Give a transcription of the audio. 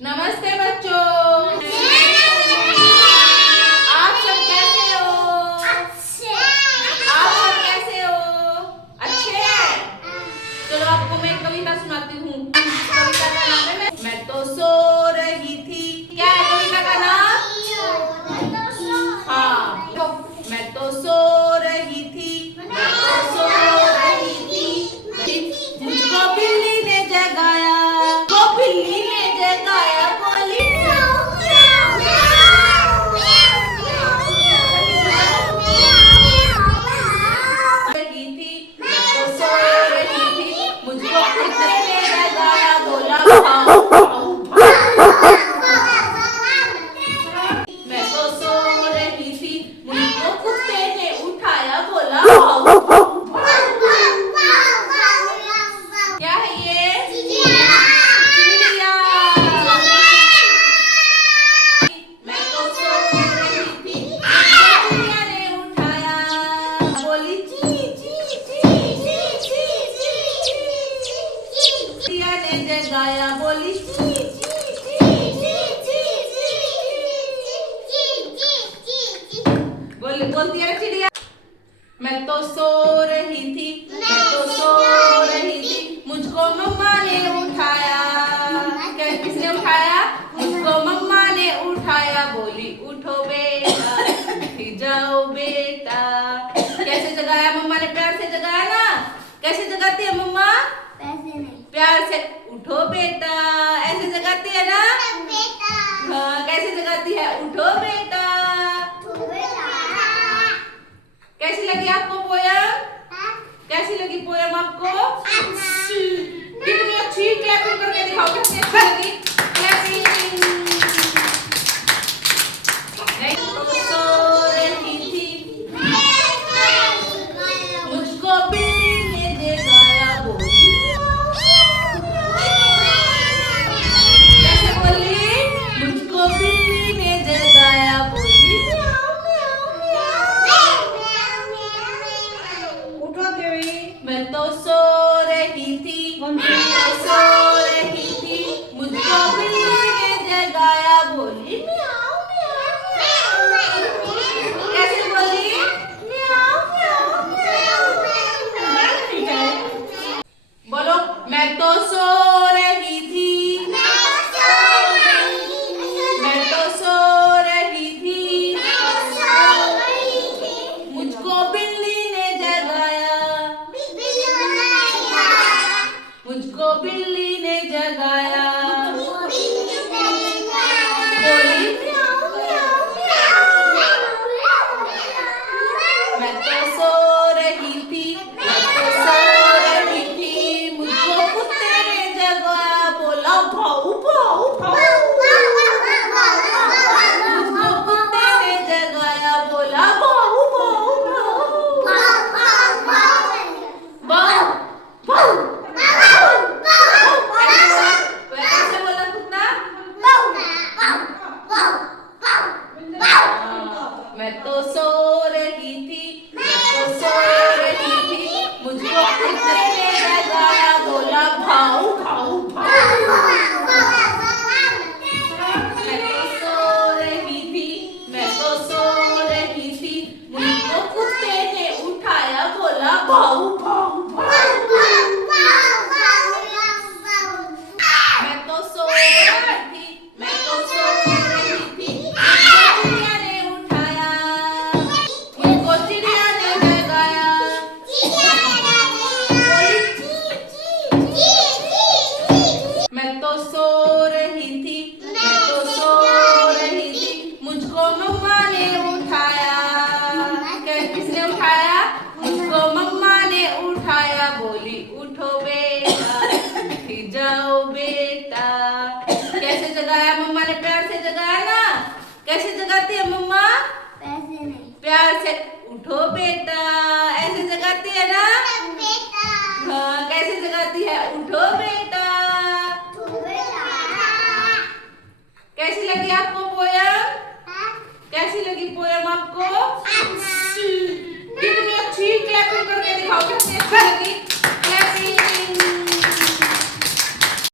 नमस्ते बच्चों, आप सब कैसे हो? आप सब कैसे हो? अच्छे हैं? चलो आपको मैं एक कविता सुनाती हूँ। कविता का नाम है मैं तो सो रही थी। क्या है कविता का नाम? हाँ, मैं तो सो रही थी। मैं तो सो रही थी। मुझको बिल्ली ने जगाया। बिल्ली ने जगाया, बोली रही थी। मैं तो सो रही थी। मुझको कुत्ते ने जगाया, बोला भाऊ भाऊ भाऊ। मैं तो सो रही थी। मुझको कुत्ते ने उठाया, बोला भाऊ भाऊ भाऊ। क्या है ये? चिड़िया। मैं तो सो रही थी। चिड़िया ने उठाया, बोली ची ची ची ची ची ची। चिड़िया ने जगाया, बोली ची ची ची ची। बोलती है चिड़िया। मैं तो सो रही थी। मैं तो सो रही थी। मुझको मम्मा ने उठाया। क्या किसने उठाया? मुझको मम्मा ने उठाया, बोली उठो बेटा, उठ जाओ बेटा। कैसे जगाया मम्मा ने? प्यार से जगाया ना। कैसे जगाती है मम्मा? प्यार से। उठो बेटा, ऐसे जगाती है ना। हाँ, कैसे जगाती है? उठो बेटा। कैसी लगी आपको पोयम? कैसी लगी पोयम आपको? कितनी अच्छी। क्लैपिंग करके दिखाओ कितनी अच्छी लगी। क्लैपिंग। नहीं तो सो रही थी। मुझको बिल्ली ने जगाया, बोली कैसे बोली? मुझको बिल्ली ने जगाया, बोली मैं तो सो रही थी। मैं तो सो रही थी। मुझको बिल्ली ने जगाया, बोली म्याऊं म्याऊं म्याऊं। कैसे बोली? म्याऊं म्याऊं म्याऊं। बोलो मैं तो सो रही थी। मैं तो सो रही थी। मुझको बिल्ली ने जगाया। मुझको बिल्ली ने जगाया, बोली म्याऊं म्याऊं म्याऊं। मैं तो सो रही थी। मैं तो सो रही थी। मुझको कुत्ते ने जगाया, बोला भाऊ भाऊ भाऊ। मुझको कुत्ते ने जगाया, बोला भाऊ भाऊ भाऊ। भाऊ भाऊ। कैसे बोला कुत्ता? मैं तो सो रही थी। मैं तो सो रही थी। मुझको कुत्ते ने जगाया, बोला भाऊ भाऊ भाऊ। मैं तो सो रही थी। मैं तो सो रही थी। मुझको कुत्ते ने उठाया, बोला भाऊ भाऊ भाऊ। मैं तो सो रही थी। मैं तो सो रही थी। चिड़िया ने उठाया। मुझको चिड़िया ने जगाया, बोली ची ची। मैं तो सो रही थी। मैं तो सो रही थी। मुझको मम्मा ने उठाया। क्या किसने उठाया? मुझको मम्मा ने उठाया, बोली उठो बेटा, उठ जाओ बेटा। कैसे जगाया मम्मा ने? प्यार से जगाया ना। कैसे जगाती है मम्मा? प्यार से। उठो बेटा, ऐसे जगाती है ना। हाँ, कैसे जगाती है? उठो बेटा। कैसी लगी आपको पोयम? कैसी लगी पोयम आपको? कितनी अच्छी। क्लैपिंग करके दिखाओ कितनी अच्छी लगी।